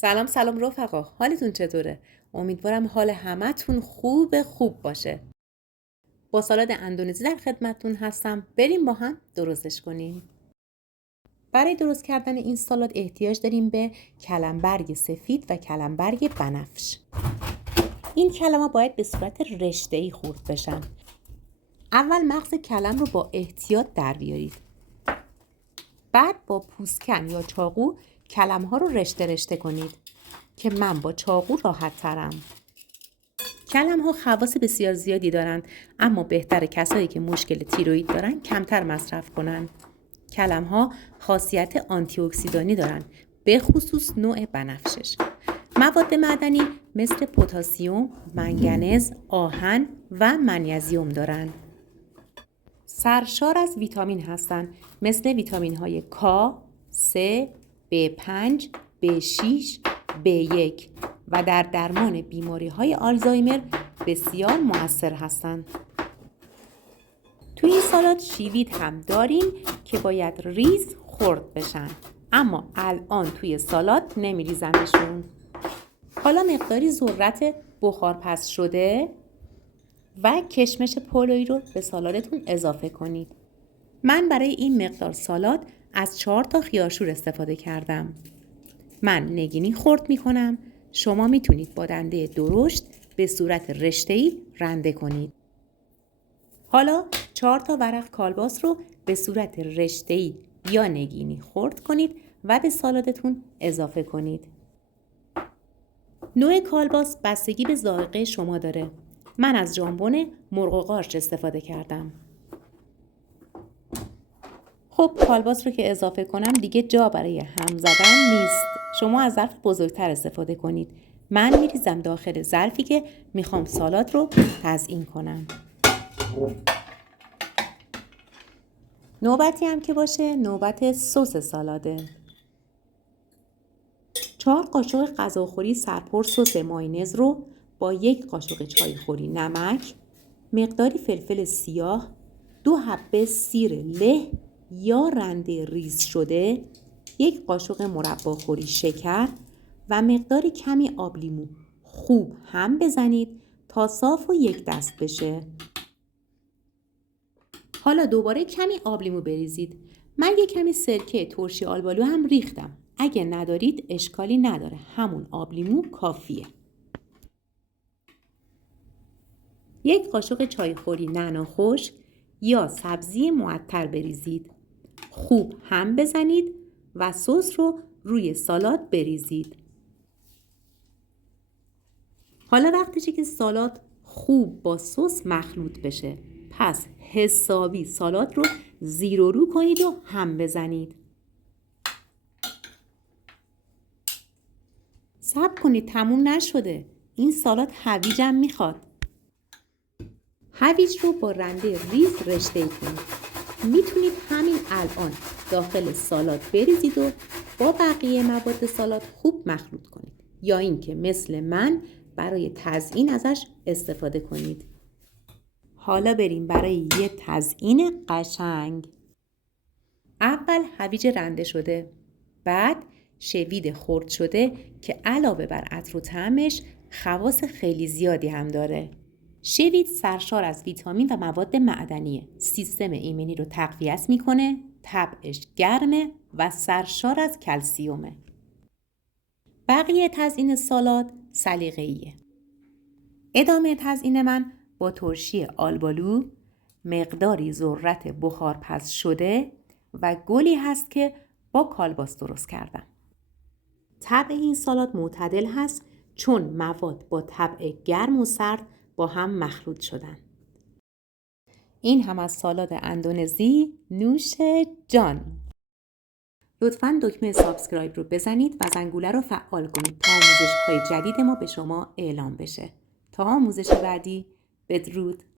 سلام رفقا، حالتون چطوره؟ امیدوارم حال همتون خوب باشه. با سالاد اندونزی در خدمتتون هستم. بریم با هم درستش کنیم. برای درست کردن این سالاد احتیاج داریم به کلمبرگ سفید و کلمبرگ بنفش. این کلم‌ها باید به صورت رشته‌ای خورد بشن. اول مغز کلم رو با احتیاط در بیارید. بعد با پوستکن یا چاقو کلم‌ها رو رشته کنید که من با چاقو راحت ترم. کلم‌ها خواص بسیار زیادی دارند، اما بهتره کسایی که مشکل تیروئید دارن کمتر مصرف کنن. کلم‌ها خاصیت آنتی اکسیدانی دارن، به خصوص نوع بنفشش. مواد معدنی مثل پتاسیم، منگنز، آهن و منیزیم دارن. سرشار از ویتامین هستن، مثل ویتامین‌های K، C، B5، B6، B1 و در درمان بیماری‌های آلزایمر بسیار مؤثر هستند. توی این سالاد شیوید هم داریم که باید ریز خرد بشن، اما الان توی سالاد نمیریزمشون. حالا مقداری ذرت بخارپز شده و کشمش پلویی رو به سالادتون اضافه کنید. من برای این مقدار سالاد از 4 تا خیارشور استفاده کردم. من نگینی خرد میکنم. شما میتونید با دنده درشت به صورت رشته‌ای رنده کنید. حالا 4 تا ورق کالباس رو به صورت رشته‌ای یا نگینی خرد کنید و به سالادتون اضافه کنید. نوع کالباس بستگی به ذائقه شما داره. من از ژامبون مرغ و قارچ استفاده کردم. خب کالباس رو که اضافه کنم دیگه جا برای هم زدن نیست. شما از ظرف بزرگتر استفاده کنید. من میریزم داخل ظرفی که میخوام سالاد رو تزیین کنم. نوبتی هم که باشه نوبت سس سالاده. 4 قاشق غذاخوری سرپر سس مایونز رو با 1 قاشق چایخوری نمک، مقداری فلفل سیاه، 2 حبه سیر له یا رنده ریز شده، 1 قاشق مرباخوری شکر و مقداری کمی آب لیمو خوب هم بزنید تا صاف و یک دست بشه. حالا دوباره کمی آب لیمو بریزید. من یک کمی سرکه ترشی آلبالو هم ریختم. اگه ندارید اشکالی نداره، همون آب لیمو کافیه. 1 قاشق چایخوری نعنا خشک یا سبزی معطر بریزید. خوب هم بزنید و سس رو روی سالاد بریزید. حالا وقتشه که سالاد خوب با سس مخلوط بشه. پس حسابی سالاد رو زیر و رو کنید و هم بزنید. صبر کنید، تموم نشده. این سالاد هویجم میخواد. هویج رو با رنده ریز رشته کنید. میتونید همین الان داخل سالاد بریزید و با بقیه مواد سالاد خوب مخلوط کنید، یا اینکه مثل من برای تزیین ازش استفاده کنید. حالا بریم برای یه تزیین قشنگ. اول هویج رنده شده، بعد شوید خرد شده که علاوه بر عطر و طعمش خواص خیلی زیادی هم داره. شوید سرشار از ویتامین و مواد معدنیه. سیستم ایمنی رو تقویت میکنه، طبعش گرمه و سرشار از کلسیومه. بقیه تزیین سالاد سلیقه‌ایه. ادامه تزیین من با ترشی آلبالو، مقداری ذرت بخارپز شده و گلی هست که با کالباس درست کردم. طبع این سالاد معتدل هست چون مواد با طبع گرم و سرد با هم مخلوط شدن. این هم از سالاد اندونزی. نوش جان. لطفاً دکمه سابسکرایب رو بزنید و زنگوله رو فعال کنید تا آموزش‌های جدید ما به شما اعلام بشه. تا آموزش بعدی، بدرود.